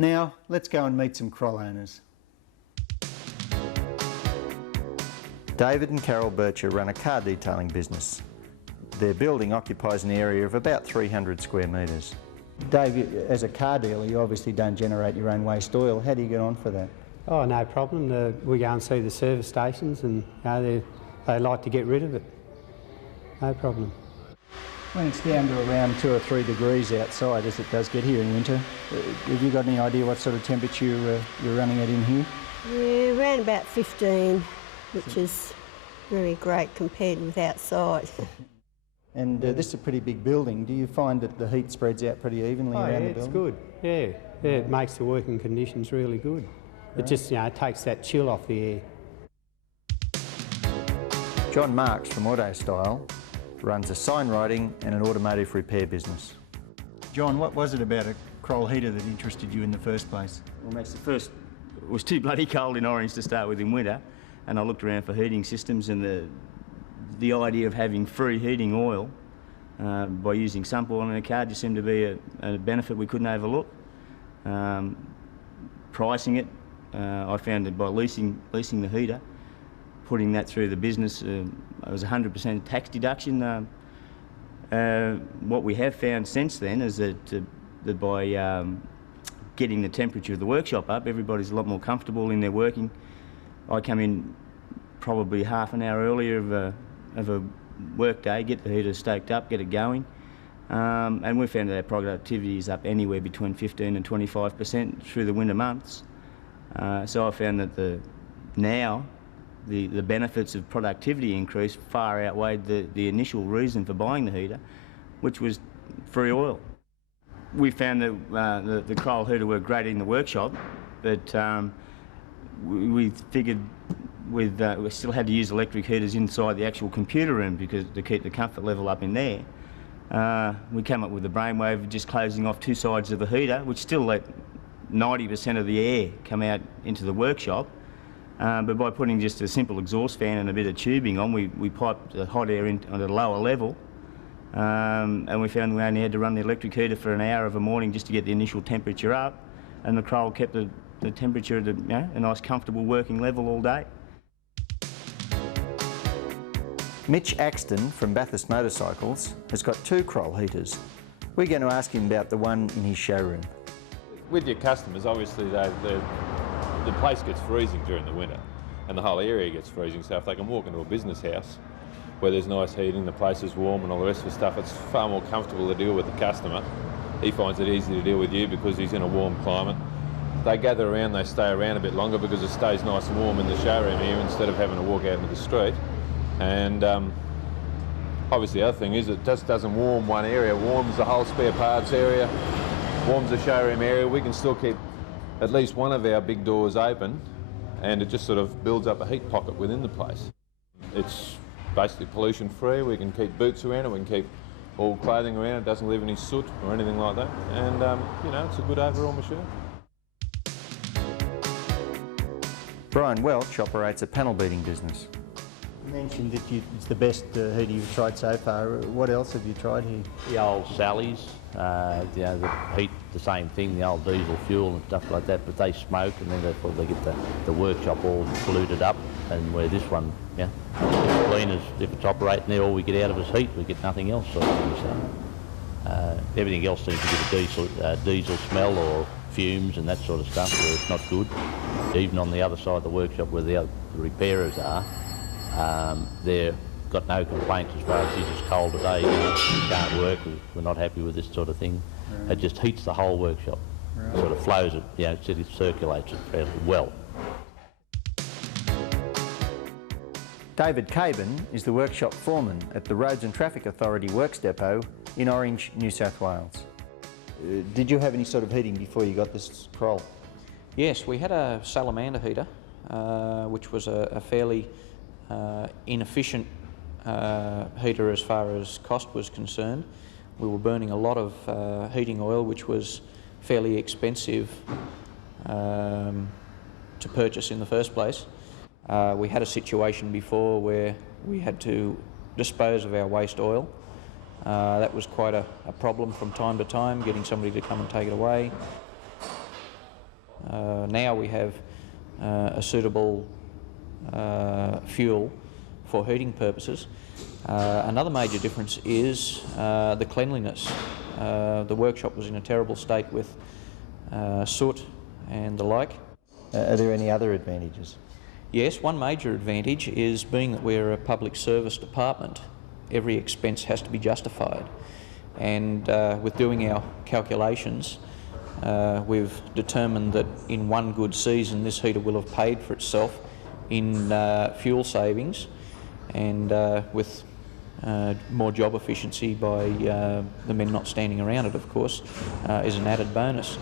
Now, let's go and meet some Kroll owners. David and Carol Bircher run a car detailing business. Their building occupies an area of about 300 square metres. Dave, as a car dealer, you obviously don't generate your own waste oil. How do you get on for that? Oh, no problem. We go and see the service stations and they like to get rid of it. No problem. When it's down to around 2 or 3 degrees outside, as it does get here in winter, have you got any idea what sort of temperature you're running at in here? Yeah, around about 15, which is very great compared with outside. And this is a pretty big building. Do you find that the heat spreads out pretty evenly around the building? It's good. Yeah, it makes the working conditions really good. Great. It just, it takes that chill off the air. John Marks from AutoStyle runs a sign writing and an automotive repair business. John, what was it about a Kroll heater that interested you in the first place? Well, Max, it was too bloody cold in Orange to start with in winter, and I looked around for heating systems, and the idea of having free heating oil by using sump oil in a car just seemed to be a benefit we couldn't overlook. Pricing it, I found that by leasing the heater, putting that through the business, it was 100% tax deduction. What we have found since then is that by getting the temperature of the workshop up, everybody's a lot more comfortable in their working. I come in probably half an hour earlier of a work day, get the heater stoked up, get it going, and we found that our productivity is up anywhere between 15 and 25% through the winter months. So I found that now the benefits of productivity increase far outweighed the initial reason for buying the heater, which was free oil. We found that the Kroll heater worked great in the workshop, but we figured we still had to use electric heaters inside the actual computer room because to keep the comfort level up in there. We came up with the brainwave of just closing off 2 sides of the heater, which still let 90% of the air come out into the workshop. But by putting just a simple exhaust fan and a bit of tubing on, we piped the hot air in at a lower level. And we found we only had to run the electric heater for an hour of a morning just to get the initial temperature up, and the Kroll kept the temperature at a nice comfortable working level all day. Mitch Axton from Bathurst Motorcycles has got 2 Kroll heaters. We're going to ask him about the one in his showroom. With your customers, obviously the place gets freezing during the winter and the whole area gets freezing, so if they can walk into a business house where there's nice heating, the place is warm and all the rest of the stuff, it's far more comfortable to deal with the customer. He finds it easy to deal with you because he's in a warm climate. They gather around, they stay around a bit longer because it stays nice and warm in the showroom here instead of having to walk out into the street. And obviously the other thing is it just doesn't warm one area, it warms the whole spare parts area, warms the showroom area. We can still keep at least one of our big doors open and it just sort of builds up a heat pocket within the place. It's basically pollution free, we can keep boots around it, we can keep all clothing around it, doesn't leave any soot or anything like that, and you know, it's a good overall machine. Brian Welch operates a panel beating business. You mentioned that it's the best heater you've tried so far. What else have you tried here? The old Sally's, you know, the heat, the same thing, the old diesel fuel and stuff like that, but they smoke and then they get the workshop all polluted up, and where this one, yeah, it's clean as if it's operating there, all we get out of is heat, we get nothing else sort of thing. So, everything else seems to get a diesel smell or fumes and that sort of stuff where it's not good. Even on the other side of the workshop where the repairers are, they've got no complaints as far as it's cold today, you know, we can't work, we're not happy with this sort of thing. Right. It just heats the whole workshop. Right. Sort of flows it, you know, it circulates it fairly well. David Caban is the workshop foreman at the Roads and Traffic Authority Works Depot in Orange, New South Wales. Did you have any sort of heating before you got this Kroll? Yes, we had a salamander heater, which was a fairly inefficient heater as far as cost was concerned. We were burning a lot of heating oil, which was fairly expensive to purchase in the first place. We had a situation before where we had to dispose of our waste oil. That was quite a problem from time to time, getting somebody to come and take it away. now we have a suitable fuel for heating purposes. Another major difference is the cleanliness. The workshop was in a terrible state with soot and the like. Are there any other advantages? Yes, one major advantage is being that we're a public service department, every expense has to be justified. And with doing our calculations, we've determined that in one good season this heater will have paid for itself in fuel savings, and with more job efficiency by the men not standing around it, of course, is an added bonus.